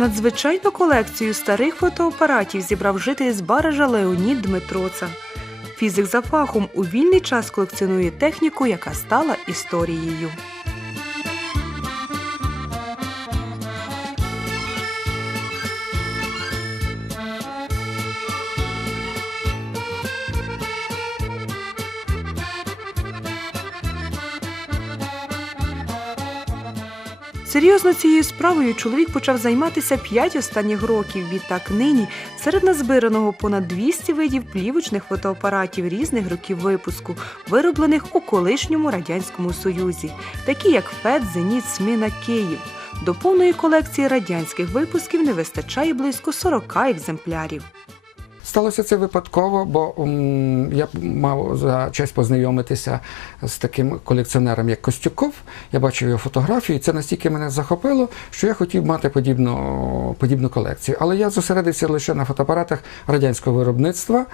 Надзвичайну колекцію старих фотоапаратів зібрав житель з Баража Леонід Дмитроца. Фізик за фахом у вільний час колекціонує техніку, яка стала історією. Серйозно цією справою чоловік почав займатися п'ять останніх років. Відтак нині серед назбираного понад 200 видів плівочних фотоапаратів різних років випуску, вироблених у колишньому радянському союзі, такі як ФЕД, Зеніт, Сміна, Київ. До повної колекції радянських випусків не вистачає близько 40 екземплярів. Сталося це випадково, бо м, я мав за честь познайомитися з таким колекціонером, як Костюков. Я бачив його фотографії, і це настільки мене захопило, що я хотів мати подібну, подібну колекцію. Але я зосередився лише на фотоапаратах радянського виробництва.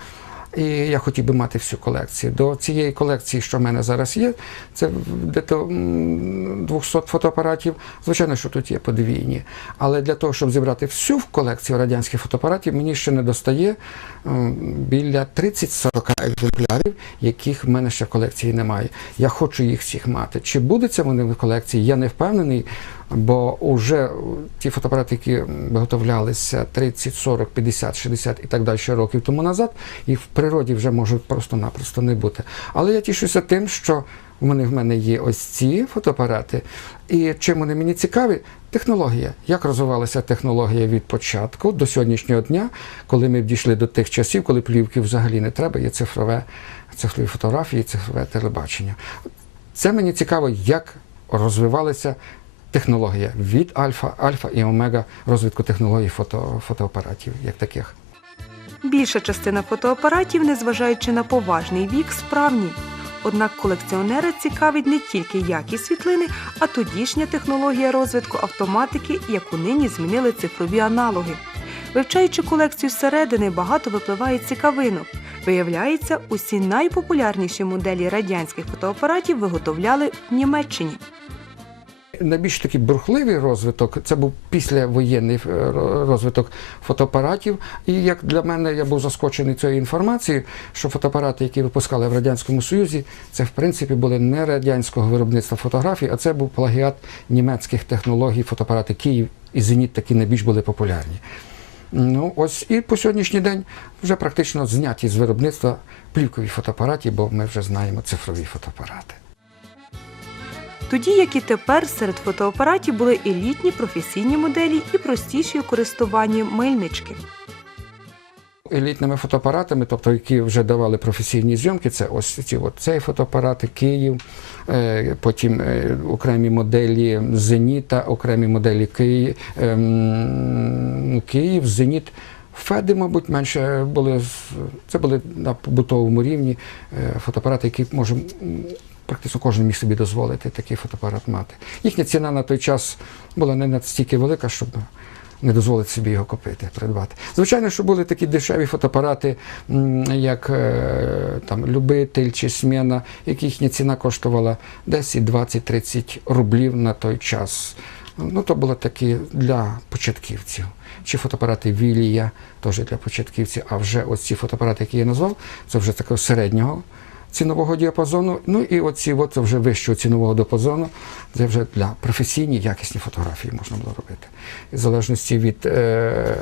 І я хотів би мати всю колекцію. До цієї колекції, що в мене зараз є, це десь 200 фотоапаратів. Звичайно, що тут є подвійні. Але для того, щоб зібрати всю колекцію радянських фотоапаратів, мені ще не достає біля 30-40 екземплярів, яких в мене ще в колекції немає. Я хочу їх всіх мати. Чи будуть це вони в колекції, я не впевнений. Бо вже ті фотоапарати, які виготовлялися 30, 40, 50, 60 і так далі років тому назад, їх в природі вже можуть просто-напросто не бути. Але я тішуся тим, що в мене в мене є ось ці фотоапарати. І чим вони мені цікаві? Технологія. Як розвивалася технологія від початку до сьогоднішнього дня, коли ми дійшли до тих часів, коли плівки взагалі не треба, є цифрове, цифрові фотографії, цифрове телебачення. Це мені цікаво, як розвивалися технологія від альфа, альфа і омега розвитку технологій фото, фотоапаратів як таких. Більша частина фотоапаратів, незважаючи на поважний вік, справні. Однак колекціонера цікавить не тільки якість світлини, а тодішня технологія розвитку автоматики, яку нині змінили цифрові аналоги. Вивчаючи колекцію зсередини, багато випливає цікавинок. Виявляється, усі найпопулярніші моделі радянських фотоапаратів виготовляли в Німеччині. Найбільш такий бурхливий розвиток це був післявоєнний е, розвиток фотоапаратів. І як для мене я був заскочений цією інформацією, що фотоапарати, які випускали в Радянському Союзі, це в принципі були не радянського виробництва фотографій, а це був плагіат німецьких технологій, фотоапарати Київ і Зеніт такі найбільш були популярні. Ну, ось і по сьогоднішній день вже практично зняті з виробництва плівкові фотоапараті, бо ми вже знаємо цифрові фотоапарати. Тоді, як і тепер, серед фотоапаратів були елітні професійні моделі і простіші у користуванні мильнички. Елітними фотоапаратами, тобто які вже давали професійні зйомки, це ось ці от цей фотоапарат, Київ, е, потім е, окремі моделі Зеніта, окремі моделі Київ, ем, Київ, Зеніт. Феди, мабуть, менше були це були на побутовому рівні е, фотоапарати, які може м, практично кожен міг собі дозволити такий фотоапарат мати. Їхня ціна на той час була не настільки велика, щоб не дозволити собі його купити, придбати. Звичайно, що були такі дешеві фотоапарати, як е, там Любитель чи Смена, які їхня ціна коштувала 10, 20, 30 рублів на той час. Ну, то було такі для початківців. Чи фотоапарати Вілія, теж для початківців. А вже ось ці фотоапарати, які я назвав, це вже такого середнього цінового діапазону. Ну і оці от вже вищого цінового діапазону, це вже для професійні якісні фотографії можна було робити. В залежності від е,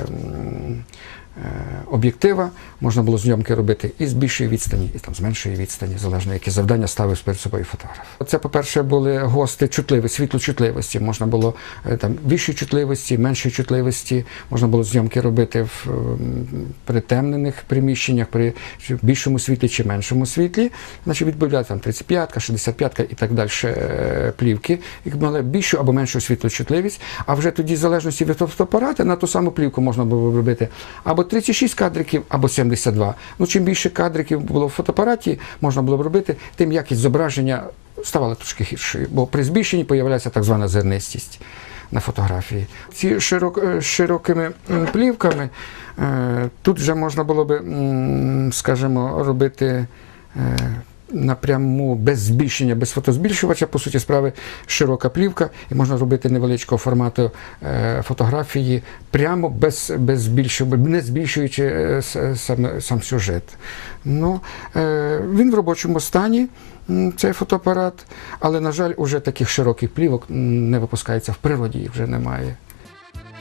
об'єктива можна було зйомки робити і з більшої відстані, і там з меншої відстані, залежно які завдання ставив перед собою фотограф. Це, по-перше, були гости чутливі, світлочутливості. Можна було е, там більшої чутливості, меншої чутливості, можна було зйомки робити в ем, притемнених приміщеннях, при більшому світлі чи меншому світлі. Значить, відбавляти там 35-ка, 65-ка і так далі е, плівки, які мали більшу або меншу світлочутливість. А вже тоді, в залежності від фотоапарата, на ту саму плівку можна було робити або 36 кадриків, або 72. Ну, чим більше кадриків було в фотоапараті, можна було б робити, тим якість зображення ставала трошки гіршою, бо при збільшенні з'являється так звана зернистість на фотографії. Ці широк, е, широкими плівками е, тут вже можна було би, скажімо, робити. Е, напряму без збільшення, без фотозбільшувача, по суті справи, широка плівка, і можна робити невеличкого формату е, фотографії прямо без, без збільшу- не збільшуючи е, сам, сам сюжет. Ну, е, він в робочому стані. Цей фотоапарат, але, на жаль, уже таких широких плівок не випускається в природі, їх вже немає.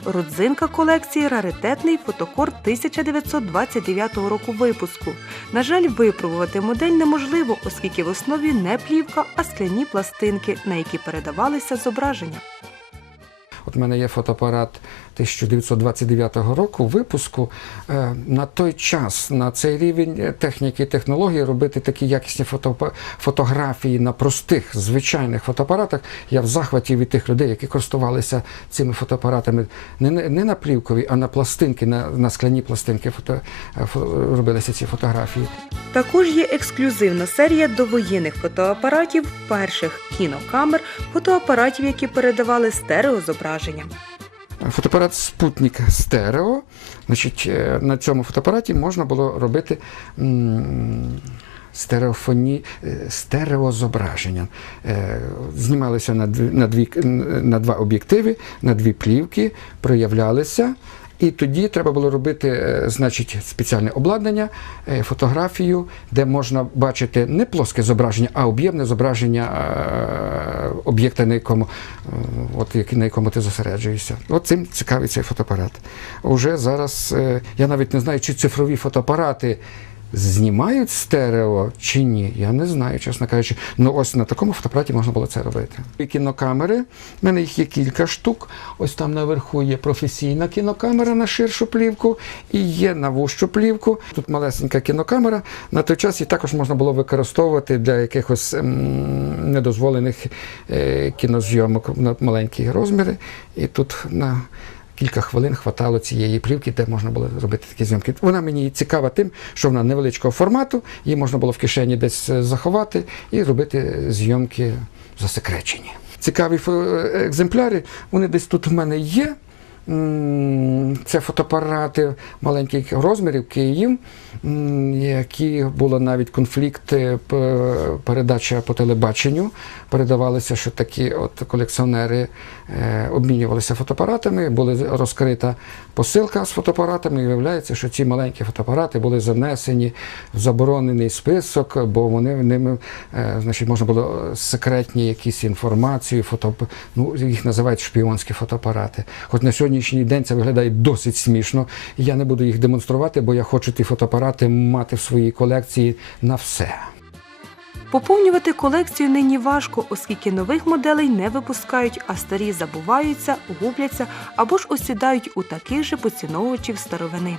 Родзинка колекції раритетний фотокор 1929 року випуску. На жаль, випробувати модель неможливо, оскільки в основі не плівка, а скляні пластинки, на які передавалися зображення. От мене є фотоапарат 1929 року випуску. Е, На той час, на цей рівень техніки і технології, робити такі якісні фото, фотографії на простих, звичайних фотоапаратах. Я в захваті від тих людей, які користувалися цими фотоапаратами не, не, не на плівкові, а на пластинки, на, на скляні пластинки фото, е, робилися ці фотографії. Також є ексклюзивна серія довоєнних фотоапаратів, перших кінокамер, фотоапаратів, які передавали стереозображення. Фотоапарат Спутник стерео. Значить, е, на цьому фотоапараті можна було робити стереофоні, е, стереозображення. Е, Знімалися на дві, на, дві, на два об'єктиви, на дві плівки, проявлялися. І тоді треба було робити е, значить, спеціальне обладнання, е, фотографію, де можна бачити не плоске зображення, а об'ємне зображення е, об'єкта, на якому, от, на якому ти зосереджуєшся. От цим цікавий цей фотоапарат. Уже зараз я навіть не знаю, чи цифрові фотоапарати. Знімають стерео чи ні, я не знаю, чесно кажучи. Ну ось на такому фотоапараті можна було це робити. Кінокамери, в мене їх є кілька штук. Ось там наверху є професійна кінокамера на ширшу плівку і є на вущу плівку. Тут малесенька кінокамера. На той час її також можна було використовувати для якихось ем, недозволених е, кінозйомок на маленькі розміри. І тут на Кілька хвилин хватало цієї плівки, де можна було робити такі зйомки. Вона мені цікава тим, що вона невеличкого формату, її можна було в кишені десь е, заховати і робити зйомки засекречені. Цікаві фо- екземпляри, вони десь тут в мене є. Це фотоапарати маленьких розмірів Київ, які було навіть конфлікт е, передача по телебаченню. Передавалося, що такі от колекціонери е, обмінювалися фотоапаратами, була розкрита посилка з фотоапаратами, і виявляється, що ці маленькі фотоапарати були занесені в заборонений список, бо вони ними е, значить, можна було секретні якісь інформації, фото, ну, їх називають шпіонські фотоапарати. Хоч на сьогоднішній день це виглядає досить смішно. Я не буду їх демонструвати, бо я хочу ті фотоапарати мати в своїй колекції на все. Поповнювати колекцію нині важко, оскільки нових моделей не випускають, а старі забуваються, губляться або ж осідають у таких же поціновувачів старовини.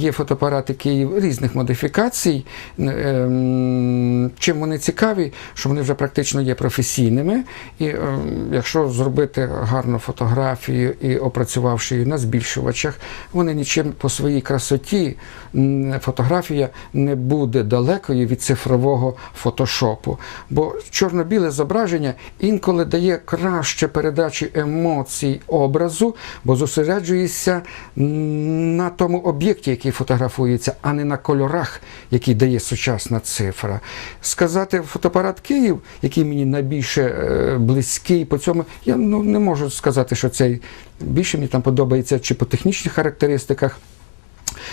Є фотоапарати Київ різних модифікацій. Ем, Чим вони цікаві, що вони вже практично є професійними. І ем, якщо зробити гарну фотографію і опрацювавши її на збільшувачах, вони нічим по своїй красоті фотографія не буде далекою від цифрового фотошопу. Бо чорно-біле зображення інколи дає краще передачу емоцій образу, бо зосереджується на тому об'єкті, який фотографується, а не на кольорах, які дає сучасна цифра. Сказати фотоапарат Київ, який мені найбільше е, близький по цьому, я ну, не можу сказати, що цей більше мені там подобається чи по технічних характеристиках.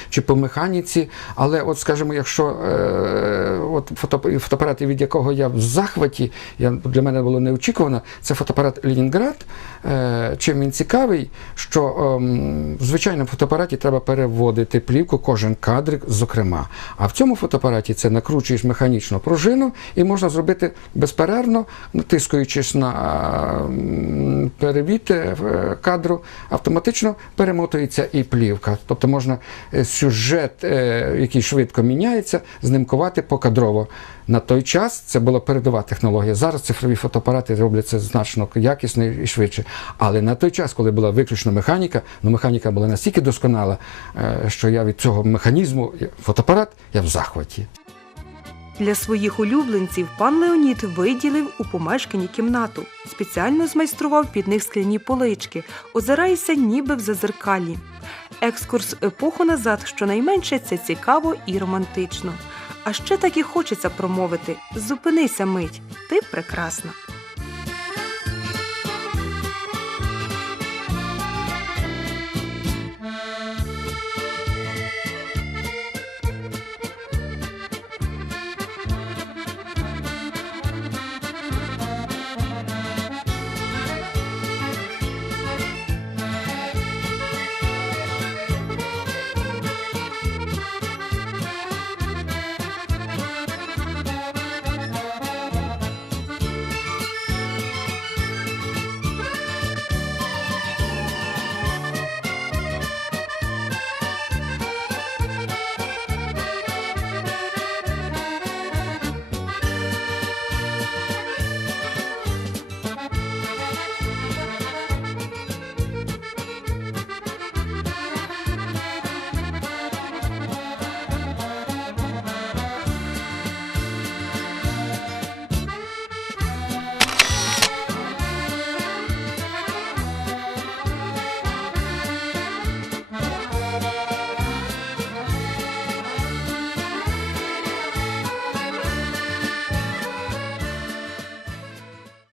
Чи по механіці, але от скажімо, якщо е, от фотоапарат, від якого я в захваті, я, для мене було неочікувано, це фотоапарат Ленінград. Е, чим він цікавий, що ем, в звичайному фотоапараті треба переводити плівку, кожен кадрик, зокрема. А в цьому фотоапараті це накручуєш механічну пружину і можна зробити безперервно, натискаючись на ем, перевід е, кадру, автоматично перемотується і плівка. Тобто можна е, сюжет, е, який швидко міняється, знімкувати покадрово. На той час це була передова технологія. Зараз цифрові фотоапарати роблять це значно якісно і швидше. Але на той час, коли була виключно механіка, ну механіка була настільки досконала, е, що я від цього механізму фотоапарат я в захваті. Для своїх улюбленців пан Леонід виділив у помешканні кімнату. Спеціально змайстрував під них скляні полички, озирається ніби в зазеркалі. Екскурс епоху назад, щонайменше, це цікаво і романтично. А ще так і хочеться промовити: зупинися мить, ти прекрасна.